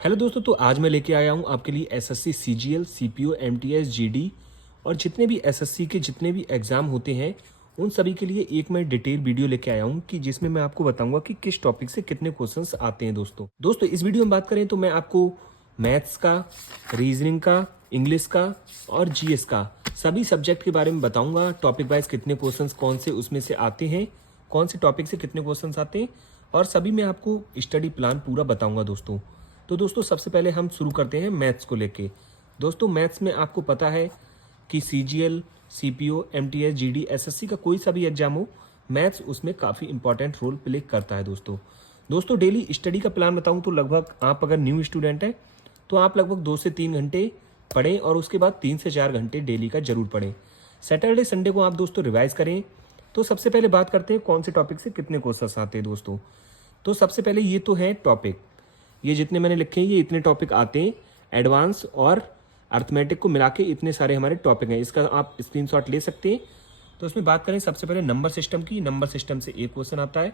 Hello दोस्तों, तो आज मैं लेके आया हूँ आपके लिए SSC CGL CPO MTS GD और जितने भी एसएससी के जितने भी एग्ज़ाम होते हैं उन सभी के लिए एक मैं डिटेल वीडियो लेके आया हूँ कि जिसमें मैं आपको बताऊंगा कि किस टॉपिक से कितने क्वेश्चंस आते हैं। दोस्तों इस वीडियो में बात करें तो मैं आपको मैथ्स का, रीजनिंग का, इंग्लिश का और जीएस का सभी सब्जेक्ट के बारे में बताऊंगा। टॉपिक वाइज कितने क्वेश्चंस कौन से उसमें से आते हैं, कौन से टॉपिक से कितने क्वेश्चंस आते हैं और सभी मैं आपको स्टडी प्लान पूरा बताऊंगा दोस्तों। तो दोस्तों सबसे पहले हम शुरू करते हैं मैथ्स को लेके। दोस्तों मैथ्स में आपको पता है कि CGL, CPO, MTS, GD, SSC का कोई सा भी एग्जाम हो, मैथ्स उसमें काफ़ी इंपॉर्टेंट रोल प्ले करता है दोस्तों डेली स्टडी का प्लान बताऊं तो लगभग आप अगर न्यू स्टूडेंट हैं तो आप लगभग 2 से 3 घंटे पढ़ें और उसके बाद 3 से 4 घंटे डेली का जरूर पढ़ें। सैटरडे संडे को आप दोस्तों रिवाइज करें। तो सबसे पहले बात करते हैं कौन से टॉपिक से कितने क्वेश्चन आते हैं दोस्तों। तो सबसे पहले ये तो है टॉपिक, ये जितने मैंने लिखे हैं ये इतने टॉपिक आते हैं। एडवांस और अर्थमेटिक को मिला के इतने सारे हमारे टॉपिक हैं, इसका आप स्क्रीनशॉट ले सकते हैं। तो इसमें बात करें सबसे पहले नंबर सिस्टम की। नंबर सिस्टम से एक क्वेश्चन आता है,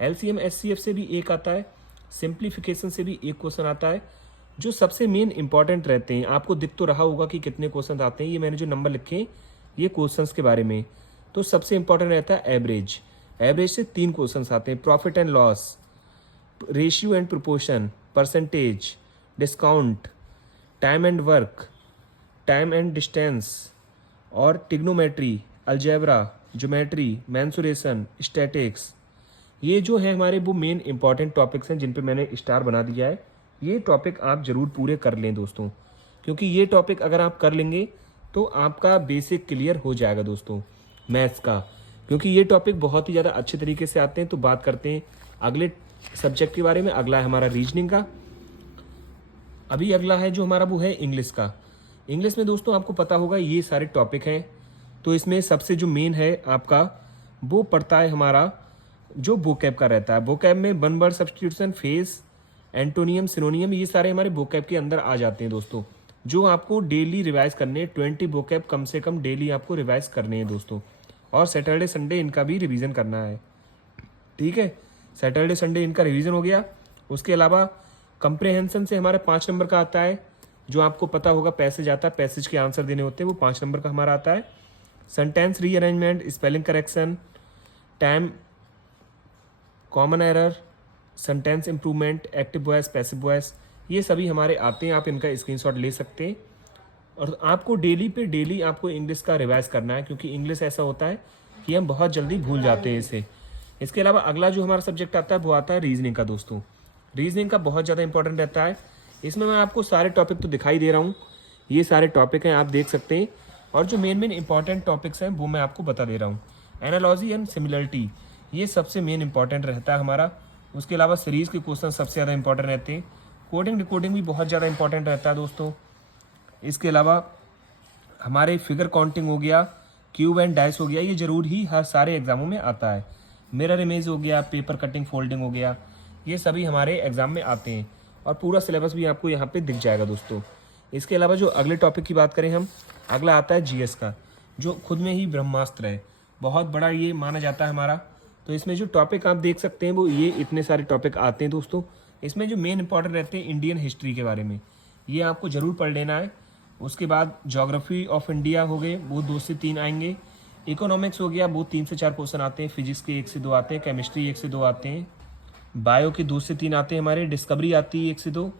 एलसीएम एचसीएफ से भी एक आता है, सिंप्लीफिकेशन से भी एक क्वेश्चन आता है। जो सबसे मेन इंपॉर्टेंट रहते हैं, आपको दिख तो रहा होगा कि कितने क्वेश्चन आते हैं, ये मैंने जो नंबर लिखे हैं ये क्वेश्चन के बारे में। तो सबसे इंपॉर्टेंट रहता है एवरेज। एवरेज से 3 क्वेश्चन आते हैं, profit and loss, ratio and proportion, percentage, discount, time and work, time and distance और trigonometry, algebra, geometry, mensuration, statistics. ये जो है हमारे वो मेन इंपॉर्टेंट टॉपिक्स हैं जिन पे मैंने स्टार बना दिया है। ये टॉपिक आप जरूर पूरे कर लें दोस्तों, क्योंकि ये टॉपिक अगर आप कर लेंगे तो आपका बेसिक क्लियर हो जाएगा दोस्तों मैथ्स का, क्योंकि ये टॉपिक बहुत ही ज़्यादा अच्छे तरीके से आते हैं। तो बात करते हैं अगले सब्जेक्ट के बारे में। अगला है हमारा रीजनिंग का। अभी अगला है जो हमारा वो है इंग्लिश का। इंग्लिश में दोस्तों आपको पता होगा ये सारे टॉपिक हैं। तो इसमें सबसे जो मेन है आपका वो पड़ता है हमारा जो वोकैब का रहता है। वोकैब में one word substitution, face, antonym, सिनोनियम, ये सारे हमारे वोकैब के अंदर आ जाते हैं दोस्तों, जो आपको डेली रिवाइज करने हैं। 20 वोकैब कम से कम डेली आपको रिवाइज करने हैं दोस्तों, और सैटरडे संडे इनका भी रिवीजन करना है। ठीक है, सैटरडे संडे इनका रिवीजन हो गया। उसके अलावा कंप्रेहेंशन से हमारे 5 नंबर का आता है, जो आपको पता होगा पैसेज आता है, पैसेज के आंसर देने होते हैं, वो 5 नंबर का हमारा आता है। Sentence rearrangement, spelling correction, time, common error, sentence improvement, active voice, passive voice, ये सभी हमारे आते हैं। आप इनका स्क्रीनशॉट ले सकते हैं। और आपको डेली आपको इंग्लिश का रिवाइज करना है, क्योंकि इंग्लिश ऐसा होता है कि हम बहुत जल्दी भूल जाते हैं इसे। इसके अलावा अगला जो हमारा सब्जेक्ट आता है वो आता है रीजनिंग का दोस्तों। रीजनिंग का बहुत ज़्यादा इंपॉर्टेंट रहता है। इसमें मैं आपको सारे टॉपिक तो दिखाई दे रहा हूँ, ये सारे टॉपिक हैं, आप देख सकते हैं। और जो मेन इंपॉर्टेंट टॉपिक्स हैं वो मैं आपको बता दे रहा हूँ। एनालॉजी एंड सिमिलरिटी, ये सबसे मेन इंपॉर्टेंट रहता है हमारा। उसके अलावा सीरीज़ के क्वेश्चन सबसे ज़्यादा इंपॉर्टेंट रहते हैं। कोडिंग डिकोडिंग भी बहुत ज़्यादा इंपॉर्टेंट रहता है दोस्तों। इसके अलावा हमारे फिगर काउंटिंग हो गया, क्यूब एंड डाइस हो गया, ये जरूर ही हर सारे एग्जामों में आता है। मिरर इमेज हो गया, पेपर कटिंग फोल्डिंग हो गया, ये सभी हमारे एग्जाम में आते हैं। और पूरा सिलेबस भी आपको यहाँ पे दिख जाएगा दोस्तों। इसके अलावा जो अगले टॉपिक की बात करें हम, अगला आता है जीएस का, जो खुद में ही ब्रह्मास्त्र है, बहुत बड़ा ये माना जाता है हमारा। तो इसमें जो टॉपिक आप देख सकते हैं वो ये इतने सारे टॉपिक आते हैं दोस्तों। इसमें जो मेन इंपॉर्टेंट रहते हैं इंडियन हिस्ट्री के बारे में, ये आपको जरूर पढ़ लेना है। उसके बाद ज्योग्राफी ऑफ इंडिया हो गए, वो 2 से 3 आएंगे। इकोनॉमिक्स हो गया, वो 3 से 4 क्वेश्चन आते हैं। फिजिक्स के 1 से 2 आते हैं, केमिस्ट्री 1 से 2 आते हैं, बायो के 2 से 3 आते हैं हमारे, डिस्कवरी आती है 1 से 2,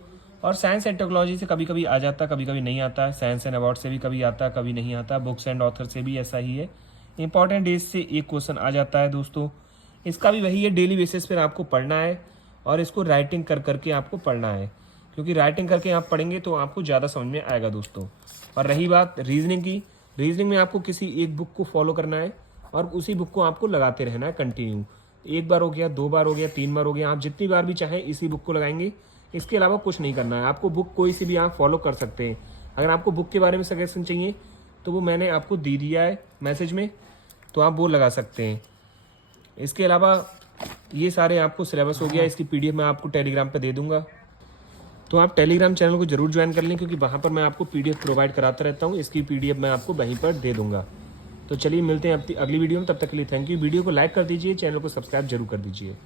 और साइंस एंड टेक्नोलॉजी से कभी कभी आ जाता है, कभी कभी नहीं आता है। साइंस एंड अवार्ड से भी कभी आता है, कभी नहीं आता। बुक्स एंड ऑथर से भी ऐसा ही है। इंपॉर्टेंट डेज से एक क्वेश्चन आ जाता है दोस्तों। इसका भी वही है, डेली बेसिस पर आपको पढ़ना है और इसको राइटिंग कर करके आपको पढ़ना है, क्योंकि राइटिंग करके आप पढ़ेंगे तो आपको ज़्यादा समझ में आएगा दोस्तों। और रही बात रीजनिंग की, रीजनिंग में आपको किसी एक बुक को फॉलो करना है और उसी बुक को आपको लगाते रहना है कंटिन्यू। 1 बार हो गया, 2 बार हो गया, 3 बार हो गया, आप जितनी बार भी चाहें इसी बुक को लगाएंगे। इसके अलावा कुछ नहीं करना है आपको। बुक कोई सी भी आप फॉलो कर सकते हैं। अगर आपको बुक के बारे में सजेशन चाहिए तो वो मैंने आपको दे दिया है मैसेज में, तो आप वो लगा सकते हैं। इसके अलावा ये सारे आपको सिलेबस हो गया, इसकी पीडीएफ मैं आपको टेलीग्राम पे दे दूंगा, तो आप टेलीग्राम चैनल को जरूर ज्वाइन कर लें, क्योंकि वहाँ पर मैं आपको पीडीएफ प्रोवाइड कराता रहता हूँ। इसकी पीडीएफ मैं आपको वहीं पर दे दूंगा। तो चलिए मिलते हैं अगली वीडियो में, तब तक के लिए थैंक यू। वीडियो को लाइक कर दीजिए, चैनल को सब्सक्राइब जरूर कर दीजिए।